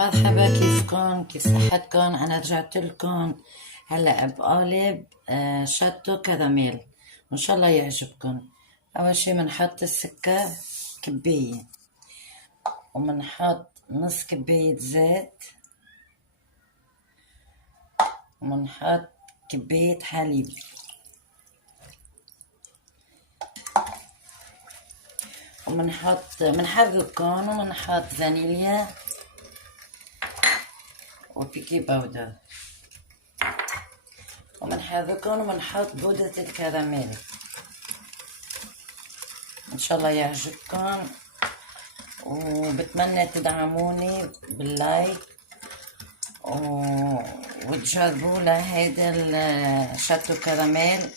مرحبا، كيفكن؟ كيف صحتكن؟ أنا رجعت لكم هلأ بقالب شاتو كراميل، وإن شاء الله يعجبكن. أول شي بنحط السكر كبية، وبنحط نص كباية زيت، وبنحط كباية حليب، بنحركن وبنحط فانيليا وبيكي باودر، وبنحركن وبنحط بودرة الكراميل. ان شاء الله يعجبكم، وبتمنى تدعموني باللايك وتجربوا لهيدا الشاتو كراميل.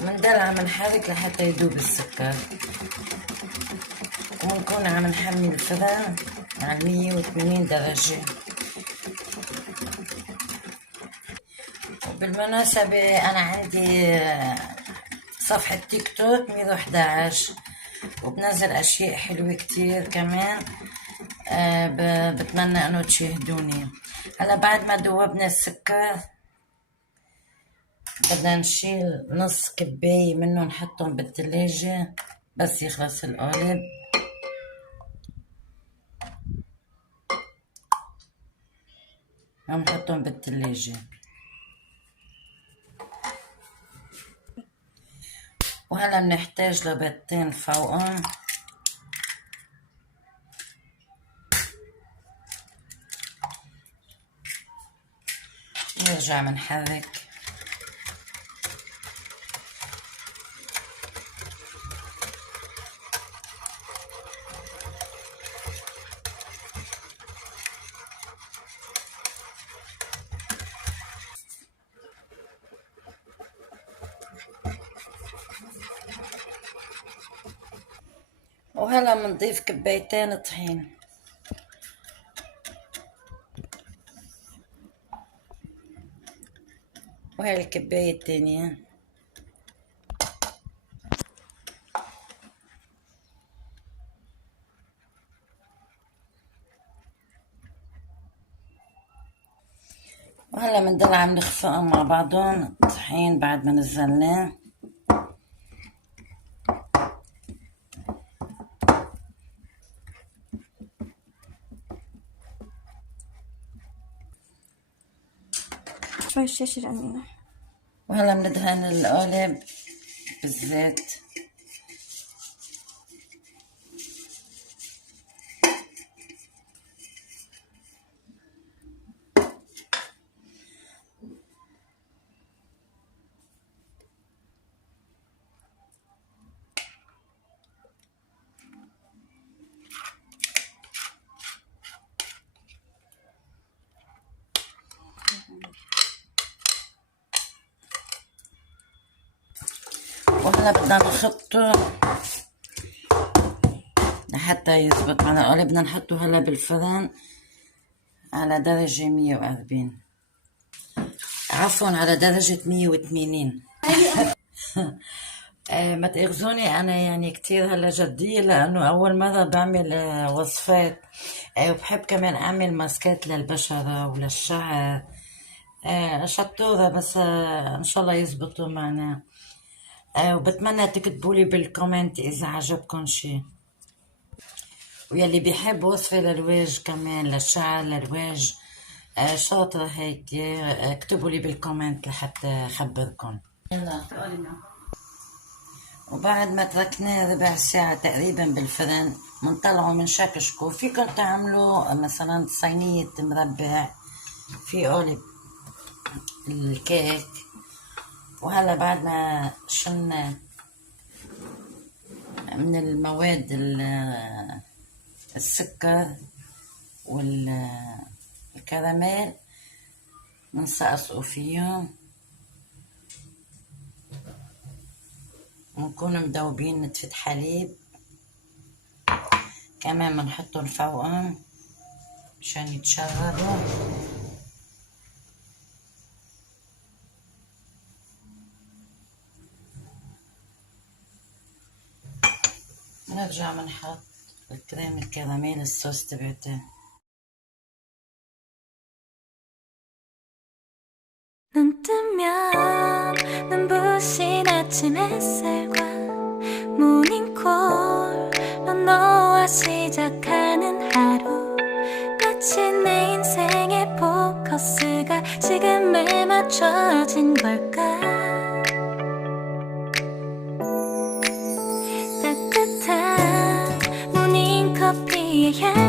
مندلع عم نحرك لحتى يذوب السكر، وبنكون عم نحمي الفرن على 180 درجة. وبالمناسبة أنا عندي صفحة تيك توك 111، وبنزل أشياء حلوة كتير كمان. بتمنى أنه تشاهدوني. هلا بعد ما دوبنا السكر بدنا نشيل نص كباية منه نحطهم بالتلاجة بس يخلص القالب. عم نحطهم بالتلاجة، وهلا بنحتاج لبيضتين فوقهم، نرجع بنحرك. وهلا بنضيف كبايتين طحين، وهي الكباية التانية، وهلا بنضل عم نخفقهم مع بعضهم الطحين بعد ما نزلناه. شوي الشاشة أمينة. وهلا بندهن القالب بالزيت، وهلا بدنا نحطه لحتى يزبط على القالب. بدنا نحطه هلا بالفرن على درجة 140، عفوا على درجة 180. ما تأخذوني أنا يعني كتير هلا جدية، لأنه أول مرة بعمل وصفات، وبحب كمان أعمل ماسكات للبشرة وللشعر. شطورة، بس إن شاء الله يزبطوا معنا. وبتمنى تكتبولي بالكومنت إذا عجبكم شي، ويلي بيحب وصفة للوجه كمان، للشعر للوجه شاطرة هيك، اكتبولي بالكومنت لحتى خبركم. وبعد ما تركناه ربع ساعة تقريبا بالفرن منطلعه من شكشكو. فيكن تعملوا مثلا صينية مربع في قالب الكيك. وهلا بعد ما شلنا من المواد السكر والكراميل بنسقسقوا فيهم، ونكون مدوبين نتفة حليب كمان بنحطهم فوقهم مشان يتشربوا. نرجع بنحط الكريم الكراميل الصوص تبعته. 눈 뜨면 눈부신 아침 햇살과 모닝콜로 너와 시작하는 하루 마치 내 인생의 포커스가 지금에 맞춰진 걸까 따뜻한 모닝커피의 향